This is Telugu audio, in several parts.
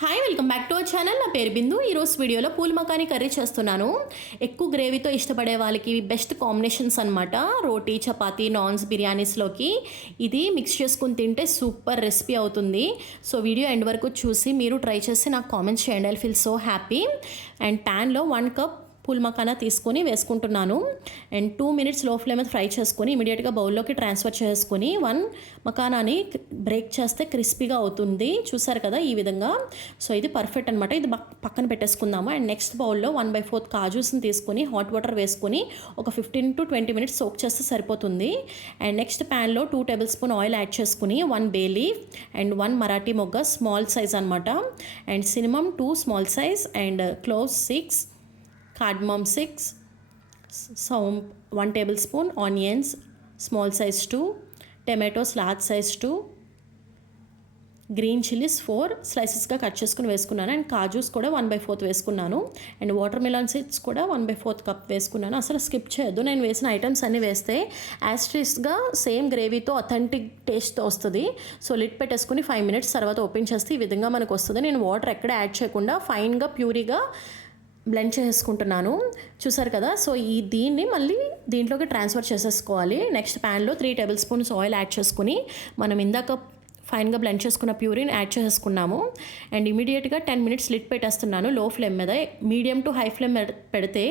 Hi, welcome back to our channel. నా పేరు బిందు. ఈరోజు వీడియోలో పూల్ మకానీ కర్రీ చేస్తున్నాను. ఎక్కువ గ్రేవీతో ఇష్టపడే వాళ్ళకి బెస్ట్ కాంబినేషన్స్ అనమాట. రోటీ, చపాతీ, నాన్స్, బిర్యానీస్లోకి ఇది మిక్స్ చేసుకుని తింటే సూపర్ రెసిపీ అవుతుంది. సో వీడియో ఎండ్ వరకు చూసి మీరు ట్రై చేసి నాకు కామెంట్స్ చేయండి. I feel so happy. And ప్యాన్లో 1 కప్ పూల్ మకానా తీసుకొని వేసుకుంటున్నాను. అండ్ 2 మినిట్స్ లో ఫ్లేమ్ మీద ఫ్రై చేసుకొని ఇమీడియట్గా బౌల్లోకి ట్రాన్స్ఫర్ చేసుకొని 1 మకానాని బ్రేక్ చేస్తే క్రిస్పీగా అవుతుంది. చూసారు కదా ఈ విధంగా. సో ఇది పర్ఫెక్ట్ అనమాట. ఇది పక్కన పెట్టేసుకుందాము. అండ్ నెక్స్ట్ బౌల్లో 1/4 కాజూస్ని తీసుకొని హాట్ వాటర్ వేసుకొని ఒక 15 to 20 మినిట్స్ సోక్ చేస్తే సరిపోతుంది. అండ్ నెక్స్ట్ ప్యాన్లో 2 టేబుల్ స్పూన్ ఆయిల్ యాడ్ చేసుకుని 1 బే లీఫ్ అండ్ 1 మరాఠీ మొగ్గ స్మాల్ సైజ్ అనమాట. And cinnamon 2 small size and cloves 6, cardamom 6, some 1 tablespoon, onions small size 2, tomatoes large size 2, green chillies 4 స్లైసెస్గా కట్ చేసుకుని వేసుకున్నాను. అండ్ కాజూస్ కూడా 1/4 వేసుకున్నాను. అండ్ వాటర్ మిలన్ సీడ్స్ కూడా 1/4 కప్ వేసుకున్నాను. అసలు స్కిప్ చేయొద్దు. నేను వేసిన ఐటమ్స్ అన్నీ వేస్తే యాస్ట్రిస్గా సేమ్ గ్రేవీతో అథెంటిక్ టేస్ట్తో వస్తుంది. సో లిడ్ పెట్టేసుకుని 5 మినిట్స్ తర్వాత ఓపెన్ చేస్తే ఈ విధంగా మనకు వస్తుంది. నేను వాటర్ ఎక్కడ యాడ్ చేయకుండా ఫైన్గా ప్యూరీగా బ్లెండ్ చేసుకుంటున్నాను. చూసారు కదా. సో దీన్ని మళ్ళీ దీంట్లోకి ట్రాన్స్ఫర్ చేసేసుకోవాలి. నెక్స్ట్ ప్యాన్లో 3 టేబుల్ స్పూన్స్ ఆయిల్ యాడ్ చేసుకుని మనం ఇందాక ఫైన్గా బ్లెండ్ చేసుకున్న ప్యూరీని యాడ్ చేసుకున్నాము. అండ్ ఇమీడియట్గా 10 మినిట్స్ లిడ్ పెట్టేస్తున్నాను లో ఫ్లేమ్ మీద. మీడియం టు హై ఫ్లేమ్ పెడితే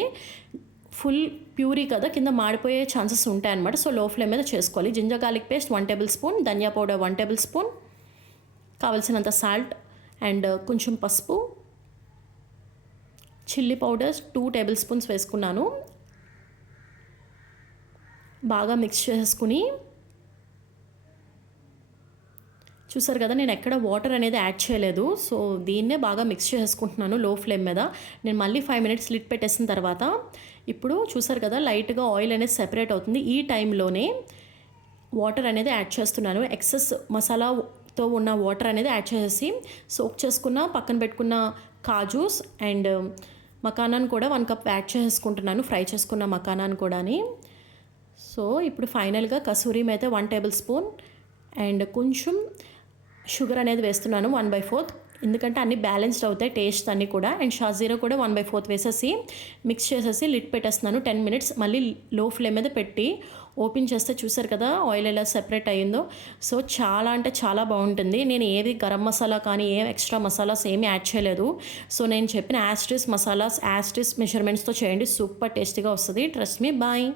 ఫుల్ ప్యూరీ కదా, కింద మాడిపోయే ఛాన్సెస్ ఉంటాయన్నమాట. సో లో ఫ్లేమ్ మీద చేసుకోవాలి. Ginger garlic paste 1 tablespoon, dhania powder 1 tablespoon, కావలసినంత సాల్ట్ అండ్ కొంచెం పసుపు, చిల్లీ పౌడర్స్ 2 టేబుల్ స్పూన్స్ వేసుకున్నాను. బాగా మిక్స్ చేసుకుని చూసారు కదా, నేను ఎక్కడ వాటర్ అనేది యాడ్ చేయలేదు. సో దీన్నే బాగా మిక్స్ చేసుకుంటున్నాను లో ఫ్లేమ్ మీద. నేను మళ్ళీ 5 మినిట్స్ లిడ్ పెట్టేసిన తర్వాత ఇప్పుడు చూసారు కదా లైట్గా ఆయిల్ అనేది సెపరేట్ అవుతుంది. ఈ టైంలోనే వాటర్ అనేది యాడ్ చేస్తున్నాను. ఎక్సెస్ మసాలాతో ఉన్న వాటర్ అనేది యాడ్ చేసి సోక్ చేసుకున్న పక్కన పెట్టుకున్న కాజూస్ అండ్ మకానాన్ని కూడా 1 కప్ యాడ్ చేసుకుంటున్నాను. ఫ్రై చేసుకున్న మకానాన్ని కూడాని. సో ఇప్పుడు ఫైనల్గా kasuri methi 1 table spoon and కొంచెం షుగర్ అనేది వేస్తున్నాను 1/4, ఎందుకంటే అన్నీ బ్యాలెన్స్డ్ అవుతాయి టేస్ట్ అన్నీ కూడా. అండ్ షాజీరా కూడా 1/4 వేసేసి మిక్స్ చేసేసి లిడ్ పెట్టేస్తున్నాను 10 మినిట్స్. మళ్ళీ లో ఫ్లేమ్ మీద పెట్టి ఓపెన్ చేస్తే చూసారు కదా ఆయిల్ ఎలా సెపరేట్ అయ్యిందో. సో చాలా అంటే చాలా బాగుంటుంది. నేను ఏది గరం మసాలా కానీ ఏం ఎక్స్ట్రా మసాలాస్ ఏమీ యాడ్ చేయలేదు. సో నేను చెప్పిన యాస్ట్రిస్ మసాలాస్ యాస్ట్రిస్ మెజర్మెంట్స్తో చేయండి, సూపర్ టేస్టీగా వస్తుంది. Trust me. బాయ్.